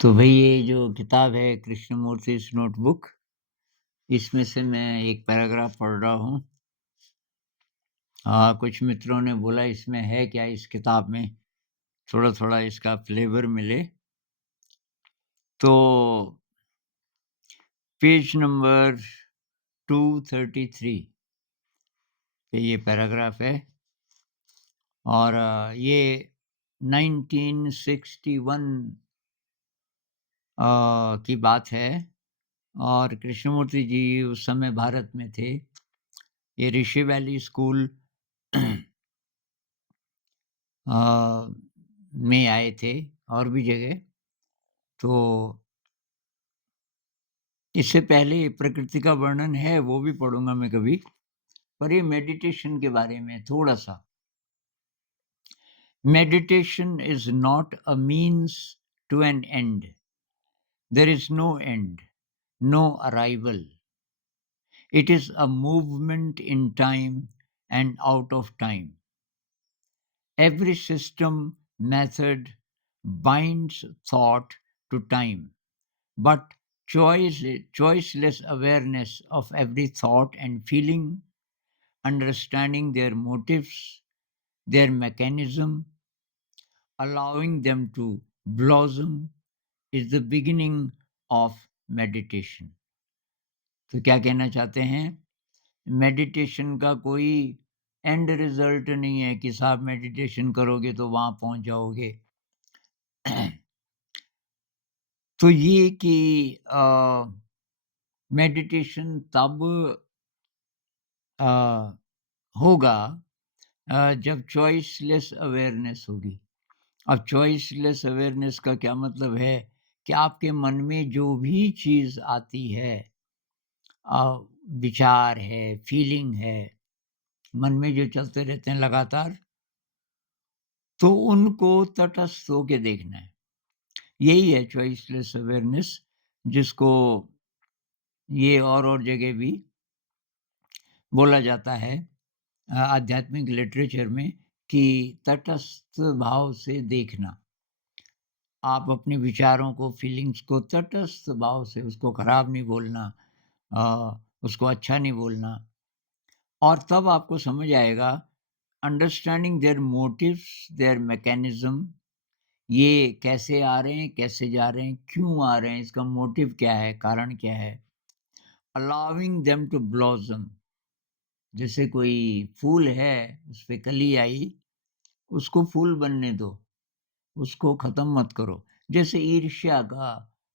तो भई ये जो किताब है कृष्णमूर्ति's नोटबुक, इसमें से मैं एक पैराग्राफ पढ़ रहा हूँ। कुछ मित्रों ने बोला इसमें है क्या इस किताब में, थोड़ा-थोड़ा इसका फ्लेवर मिले। तो पेज नंबर 233 पे ये पैराग्राफ है और ये 1961 की बात है और कृष्णमूर्ति जी उस समय भारत में थे। ये ऋषि वैली स्कूल में आए थे और भी जगह। तो इससे पहले प्रकृति का वर्णन है, वो भी पढ़ूँगा मैं कभी, पर ये मेडिटेशन के बारे में थोड़ा-सा। Meditation is not a means to an end. There is no end, no arrival. It is a movement in time and out of time. Every system, method binds thought to time, but choiceless awareness of every thought and feeling, understanding their motives, their mechanism, allowing them to blossom, is the beginning of meditation. तो क्या कहना चाहते हैं? Meditation का कोई and result नहीं है कि साहब मेडिटेशन करोगे तो वहाँ पहुँच जाओगे। तो ये कि मेडिटेशन तब अ, होगा जब चॉइसलेस अवेयरनेस होगी। अब चॉइसलेस अवेयरनेस का क्या मतलब है कि आपके मन में जो भी चीज़ आती है, अ, विचार है, फीलिंग है, मन में जो चलते रहते हैं लगातार, तो उनको तटस्थ होके देखना है। यही है चॉइसलेस अवेयरनेस, जिसको ये और जगह भी बोला जाता है आध्यात्मिक लिटरेचर में कि तटस्थ भाव से देखना। आप अपने विचारों को, फीलिंग्स को तटस्थ भाव से, उसको खराब नहीं बोलना, उसको अच्छा नहीं बोलना और तब आपको समझ आएगा understanding their motives, their mechanism, ये कैसे आ रहे हैं, कैसे जा रहे हैं, क्यों आ रहे हैं, इसका मोटिव क्या है, कारण क्या है। अलाउइंग देम टू ब्लॉसम, जैसे कोई फूल है, उसपे कली आई, उसको फूल बनने दो, उसको ख़त्म मत करो। जैसे ईर्ष्या का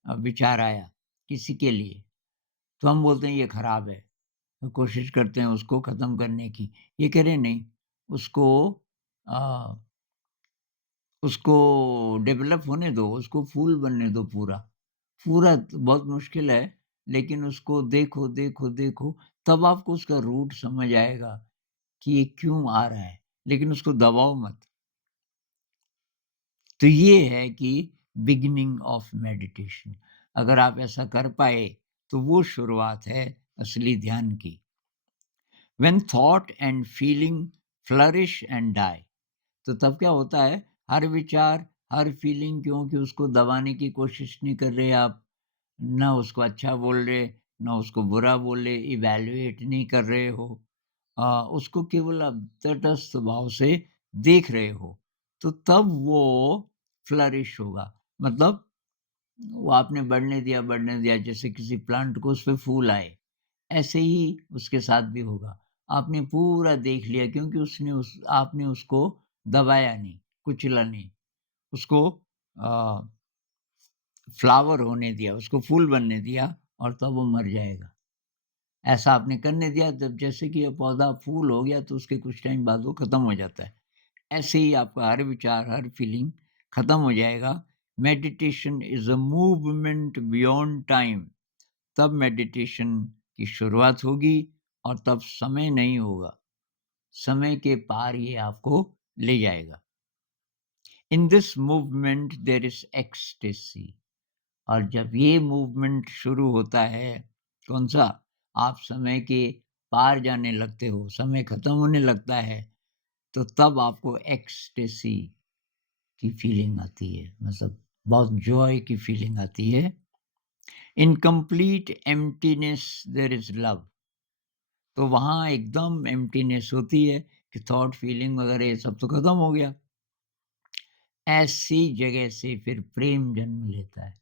विचार आया किसी के लिए, तो हम बोलते हैं ये खराब है, तो कोशिश करते हैं उसको ख़त्म करने की। ये कह रहे नहीं, उसको अ, उसको डेवलप होने दो, उसको फूल बनने दो पूरा। पूरा त बहुत मुश्किल है, लेकिन उसको देखो, देखो, देखो, तब आपको उसका रूट समझ आएगा कि ये क्यों आ रहा है, लेकिन उसको दबाओ मत। तो ये है कि बिगिनिंग ऑफ मेडिटेशन। अगर आप ऐसा कर पाए तो वो शुरुआत है असली ध्यान की। When thought and feeling flourish and die, तो तब क्या होता है, हर विचार, हर फीलिंग, क्योंकि उसको दबाने की कोशिश नहीं कर रहे आप, ना उसको अच्छा बोल रहे, ना उसको बुरा बोल रहे, इवैल्यूएट नहीं कर रहे हो। उसको केवल आप तटस्थ भाव से देख रहे हो, तो तब वो फ्लरिश होगा। मतलब वो आपने बढ़ने दिया, जैसे किसी प्लांट को उसपे फूल आए, ऐसे ही उसके साथ भी होगा। आपने पूरा देख लिया क्योंकि आपने उसको दबाया नहीं, कुचला नहीं, उसको अ, फ्लावर होने दिया, उसको फूल बनने दिया और तब वो मर जाएगा। ऐसा आपने करने दिया, जब जैसे कि ये पौधा फूल हो गया तो उसके कुछ टाइम बाद वो खत्म हो जाता है। ऐसे ही आपका हर विचार, हर फीलिंग खत्म हो जाएगा। Meditation is a movement beyond time. तब मेडिटेशन की शुरुआत होगी और तब समय नहीं होगा। समय के पार ये आपको ले जाएगा। In this movement there is ecstasy. और जब ये मूवमेंट शुरू होता है, कौन-सा? आप समय के पार जाने लगते हो, समय खत्म होने लगता है, तो तब आपको एक्सटेसी की फीलिंग आती है। मतलब बहुत जॉय की फीलिंग आती है। In complete emptiness there is love. तो वहाँ एकदम एम्प्टीनेस होती है कि थॉट, फीलिंग वगैरह ये सब तो खत्म हो गया। ऐसी जगह से फिर प्रेम जन्म लेता है,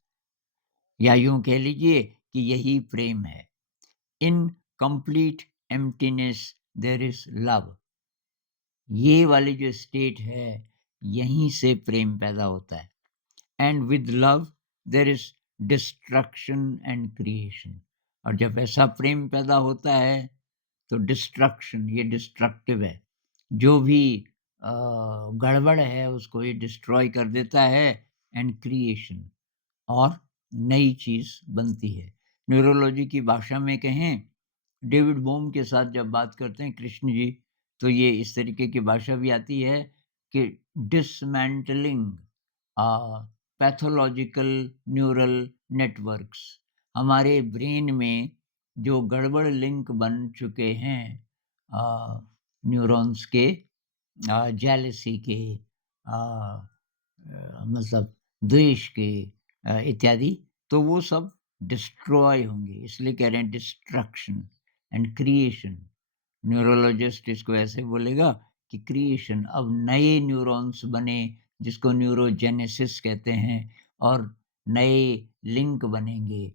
या यूँ कह लीजिए कि यही प्रेम है। In complete emptiness there is love. ये वाली जो स्टेट है, यहीं से प्रेम पैदा होता है। And with love there is destruction and creation. और जब ऐसा प्रेम पैदा होता है तो डिस्ट्रक्शन, ये डिस्ट्रक्टिव है, जो भी गड़बड़ है उसको ये डिस्ट्रॉय कर देता है। एंड क्रिएशन, और नई चीज बनती है। न्यूरोलॉजी की भाषा में कहें, डेविड बोम के साथ जब बात करते हैं कृष्ण जी, तो ये इस तरीके की भाषा भी आती है कि डिसमेंटलिंग पैथोलॉजिकल न्यूरल नेटवर्क्स। हमारे ब्रेन में जो गड़बड़ लिंक बन चुके हैं न्यूरॉन्स के, जेलसी के, मतलब द्वेष के, इत्यादि, तो वो सब डिस्ट्रॉय होंगे। इसलिए कह रहे हैं डिस्ट्रक्शन एंड क्रिएशन। न्यूरोलॉजिस्ट इसको ऐसे बोलेगा कि क्रिएशन, अब नए न्यूरॉन्स बने, जिसको न्यूरोजेनेसिस कहते हैं, और नए लिंक बनेंगे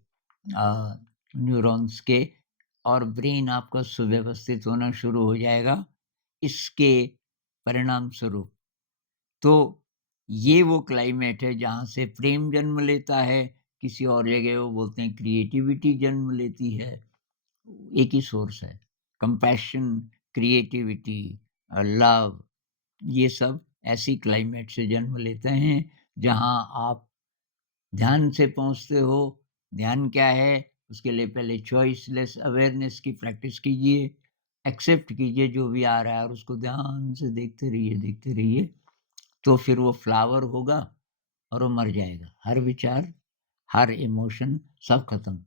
न्यूरॉन्स के, और ब्रेन आपका सुव्यवस्थित होना शुरू हो जाएगा इसके परिणाम स्वरूप। तो ये वो क्लाइमेट है जहाँ से प्रेम जन्म लेता है। किसी और जगह वो बोलते हैं क्रिएटिविटी जन्म लेती है। एक ही सोर्स है, कंपैशन, क्रिएटिविटी, लव, ये सब ऐसी क्लाइमेट से जन्म लेते हैं जहाँ आप ध्यान से पहुँचते हो। ध्यान क्या है? उसके लिए पहले चॉइसलेस अवेयरनेस की प्रैक्टिस कीजिए, एक्सेप्ट कीजिए जो भी आ रहा है और उसको ध्यान से देखते रहिए। तो फिर वो फ्लावर होगा और वो मर जाएगा। हर विचार, हर इमोशन सब खत्म।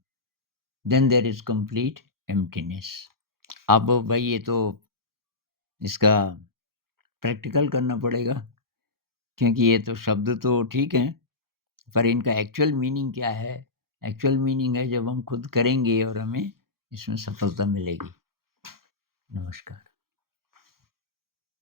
Then there is complete emptiness. अब भाई ये तो इसका प्रैक्टिकल करना पड़ेगा, क्योंकि ये तो शब्द तो ठीक हैं, पर इनका एक्चुअल मीनिंग क्या है? एक्चुअल मीनिंग है जब हम खुद करेंगे और हमें इसमें सफलता मिलेगी। नमस्कार।